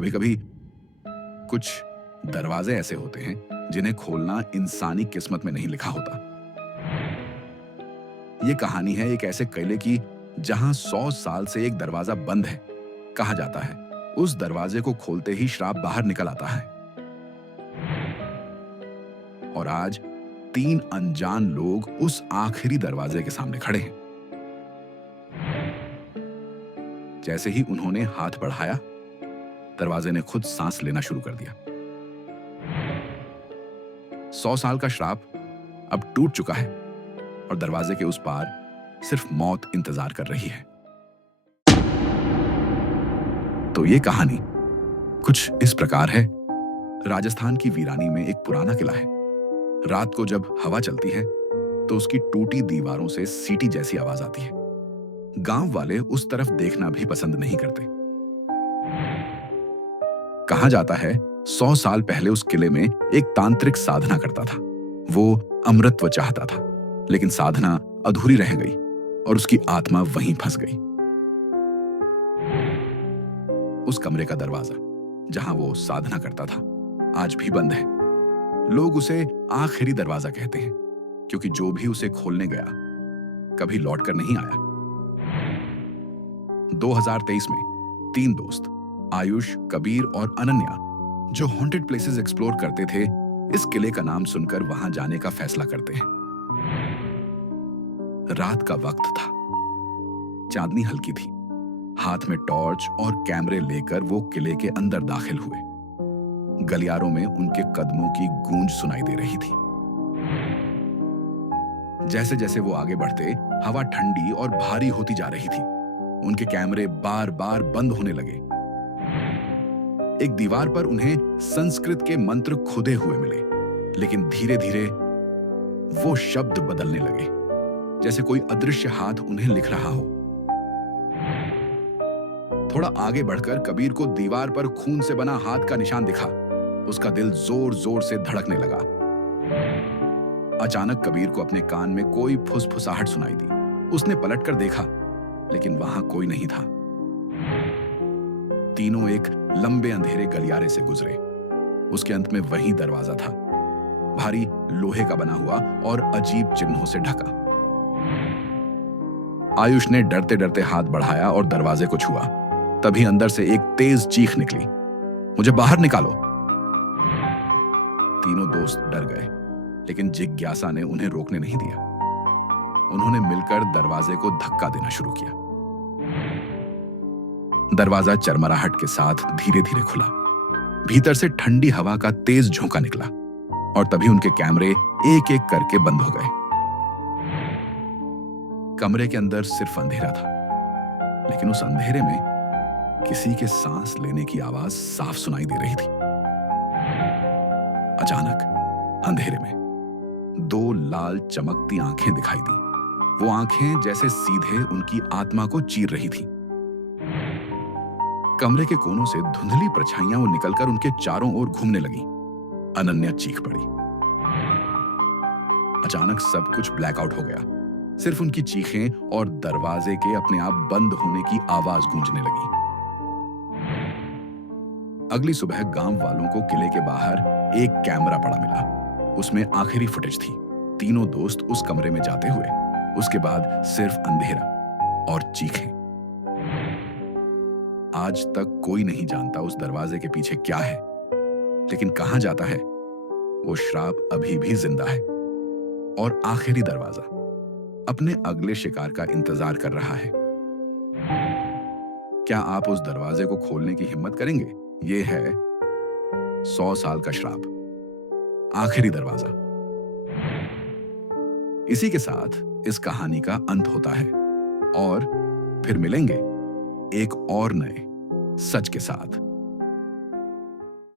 कभी कभी कुछ दरवाजे ऐसे होते हैं जिन्हें खोलना इंसानी किस्मत में नहीं लिखा होता। ये कहानी है एक ऐसे किले की जहां 100 साल से एक दरवाजा बंद है। कहा जाता है उस दरवाजे को खोलते ही श्राप बाहर निकल आता है। और आज 3 अनजान लोग उस आखिरी दरवाजे के सामने खड़े हैं। जैसे ही उन्होंने हाथ बढ़ाया, दरवाजे ने खुद सांस लेना शुरू कर दिया। 100 साल का श्राप अब टूट चुका है और दरवाजे के उस पार सिर्फ मौत इंतजार कर रही है। तो ये कहानी कुछ इस प्रकार है। राजस्थान की वीरानी में एक पुराना किला है। रात को जब हवा चलती है तो उसकी टूटी दीवारों से सीटी जैसी आवाज आती है। गांव वाले उस तरफ देखना भी पसंद नहीं करते। कहा जाता है 100 साल पहले उस किले में एक तांत्रिक साधना करता था। वो अमरत्व चाहता था, लेकिन साधना अधूरी रह गई और उसकी आत्मा वहीं फंस गई। उस कमरे का दरवाजा जहां वो साधना करता था आज भी बंद है। लोग उसे आखिरी दरवाजा कहते हैं, क्योंकि जो भी उसे खोलने गया कभी लौटकर नहीं आया। 2023 में 3 दोस्त आयुष, कबीर और अनन्या जो हॉन्टेड प्लेसेस एक्सप्लोर करते थे, इस किले का नाम सुनकर वहां जाने का फैसला करते हैं। रात का वक्त था, चांदनी हल्की थी। हाथ में टॉर्च और कैमरे लेकर वो किले के अंदर दाखिल हुए। गलियारों में उनके कदमों की गूंज सुनाई दे रही थी। जैसे जैसे वो आगे बढ़ते, हवा ठंडी और भारी होती जा रही थी। उनके कैमरे बार बार बंद होने लगे। एक दीवार पर उन्हें संस्कृत के मंत्र खुदे हुए मिले, लेकिन धीरे धीरे वो शब्द बदलने लगे, जैसे कोई अदृश्य हाथ उन्हें लिख रहा हो। थोड़ा आगे बढ़कर कबीर को दीवार पर खून से बना हाथ का निशान दिखा। उसका दिल जोर जोर से धड़कने लगा। अचानक कबीर को अपने कान में कोई फुसफुसाहट सुनाई दी। उसने पलटकर देखा, लेकिन वहां कोई नहीं था। तीनों एक लंबे अंधेरे गलियारे से गुजरे। उसके अंत में वही दरवाजा था, भारी लोहे का बना हुआ और अजीब चिन्हों से ढका। आयुष ने डरते डरते हाथ बढ़ाया और दरवाजे को छुआ। तभी अंदर से एक तेज चीख निकली, मुझे बाहर निकालो। तीनों दोस्त डर गए, लेकिन जिज्ञासा ने उन्हें रोकने नहीं दिया। उन्होंने मिलकर दरवाजे को धक्का देना शुरू किया। दरवाजा चरमराहट के साथ धीरे धीरे खुला। भीतर से ठंडी हवा का तेज झोंका निकला और तभी उनके कैमरे एक एक करके बंद हो गए। कमरे के अंदर सिर्फ अंधेरा था, लेकिन उस अंधेरे में किसी के सांस लेने की आवाज साफ सुनाई दे रही थी। अचानक अंधेरे में 2 लाल चमकती आंखें दिखाई दी। वो आंखें जैसे सीधे उनकी आत्मा को चीर रही थी। कमरे के कोनों से धुंधली परछाइयां वो निकलकर उनके चारों ओर घूमने लगी। अनन्या चीख पड़ी। अचानक सब कुछ ब्लैकआउट हो गया। सिर्फ उनकी चीखें और दरवाजे के अपने आप बंद होने की आवाज गूंजने लगी। अगली सुबह गांव वालों को किले के बाहर एक कैमरा पड़ा मिला। उसमें आखिरी फुटेज थी। तीनों दोस्त उस कमरे में जाते हुए, उसके बाद सिर्फ अंधेरा और चीखें। आज तक कोई नहीं जानता उस दरवाजे के पीछे क्या है, लेकिन कहा जाता है वो श्राप अभी भी जिंदा है और आखिरी दरवाजा अपने अगले शिकार का इंतजार कर रहा है। क्या आप उस दरवाजे को खोलने की हिम्मत करेंगे? ये है 100 साल का श्राप, आखिरी दरवाजा। इसी के साथ इस कहानी का अंत होता है और फिर मिलेंगे एक और नए सच के साथ।